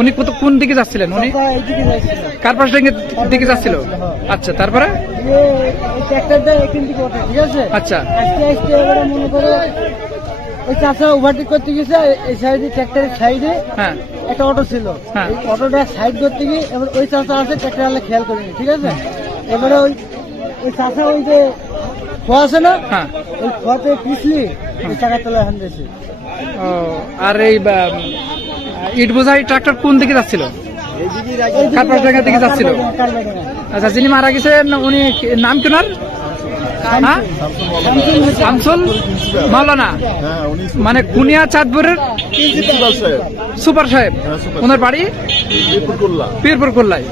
উনি কোন দিকে যাচ্ছিলেন? উনি কার পাশ দিকে যাচ্ছিল? আচ্ছা, তারপরে আচ্ছা মনে করে ওই চাষা ওভারটেক করতে গেছে, এই সাইডে ট্র্যাক্টরের সাইডে একটা অটো ছিল, অটোটা সাইড করতে গিয়ে এবার ওই চাষা আছে ট্র্যাক্টর আলে খেয়াল করিনি, ঠিক আছে। এবারে ওই চাষা ওই যে খোয়া আছে না, ওই খোয়াতে পিছলি ওই চাকার তলায় হান দিয়েছে। আর এই ইট বোঝাই ট্রাক্টর কোন দিকে যাচ্ছিল? কারপাড়াডাঙ্গা দিকে যাচ্ছিল। আচ্ছা, যিনি মারা গেছেন উনি নাম কি ওনার? শামসুল মাওলানা, মানে কুনিয়া চাঁদপুরের সুপার সাহেব। ওনার বাড়ি পীরপুর কুল্লায়।